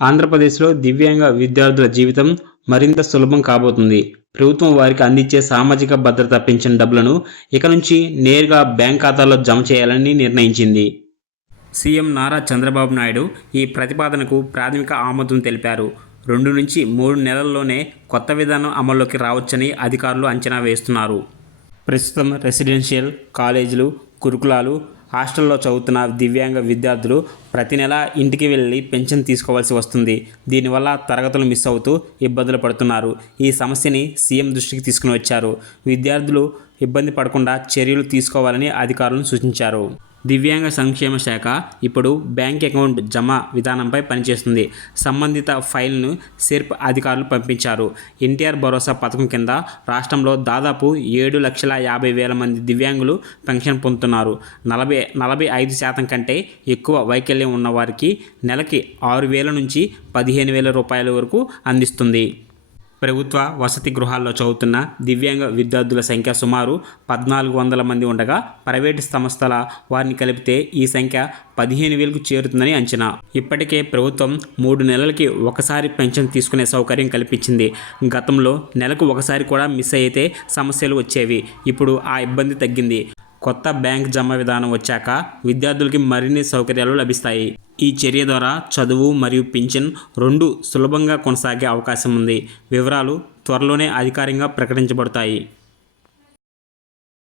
ఆంధ్రప్రదేశ్లో దివ్యాంగ విద్యార్థుల జీవితం మరింత సులభం కాబోతుంది. ప్రభుత్వం వారికి అందించే సామాజిక భద్రత పెన్షన్ డబ్బులను ఇక నుంచి నేరుగా బ్యాంక్ ఖాతాల్లో జమ చేయాలని నిర్ణయించింది. సీఎం నారా చంద్రబాబు నాయుడు ఈ ప్రతిపాదనకు ప్రాథమిక ఆమోదం తెలిపారు. 2 నుంచి 3 నెలల్లోనే కొత్త విధానం అమల్లోకి రావచ్చని అధికారులు అంచనా వేస్తున్నారు. ప్రస్తుతం రెసిడెన్షియల్ కాలేజీలు, గురుకులాలు, హాస్టల్లో చదువుతున్న దివ్యాంగ విద్యార్థులు ప్రతి నెల ఇంటికి వెళ్ళి పెన్షన్ తీసుకోవాల్సి వస్తుంది. దీనివల్ల తరగతులు మిస్ అవుతూ ఇబ్బందులు పడుతున్నారు. ఈ సమస్యని సీఎం దృష్టికి తీసుకుని వచ్చారు. విద్యార్థులు ఇబ్బంది పడకుండా చర్యలు తీసుకోవాలని అధికారులను సూచించారు. దివ్యాంగ సంక్షేమ శాఖ ఇప్పుడు బ్యాంక్ అకౌంట్ జమ విధానంపై పనిచేస్తుంది. సంబంధిత ఫైల్ను సిర్ప్ అధికారులు పంపించారు. ఎన్టీఆర్ భరోసా పథకం కింద రాష్ట్రంలో దాదాపు 7,50,000 మంది దివ్యాంగులు పెన్షన్ పొందుతున్నారు. 45% కంటే ఎక్కువ వైకల్యం ఉన్నవారికి నెలకి 6,000 నుంచి 15,000 రూపాయల వరకు అందిస్తుంది. ప్రభుత్వ వసతి గృహాల్లో చదువుతున్న దివ్యాంగ విద్యార్థుల సంఖ్య సుమారు 1,400 మంది ఉండగా, ప్రైవేటు సంస్థల వారిని కలిపితే ఈ సంఖ్య 15,000కు చేరుతుందని అంచనా. ఇప్పటికే ప్రభుత్వం 3 నెలలకి ఒకసారి పెన్షన్ తీసుకునే సౌకర్యం కల్పించింది. గతంలో నెలకు ఒకసారి కూడా మిస్ అయితే సమస్యలు వచ్చేవి. ఇప్పుడు ఆ ఇబ్బంది తగ్గింది. కొత్త బ్యాంక్ జమ విధానం వచ్చాక విద్యార్థులకి మరిన్ని సౌకర్యాలు లభిస్తాయి. ఈ చర్య ద్వారా చదువు మరియు పింఛన్ 2 సులభంగా కొనసాగే అవకాశం ఉంది. వివరాలు త్వరలోనే అధికారికంగా ప్రకటించబడతాయి.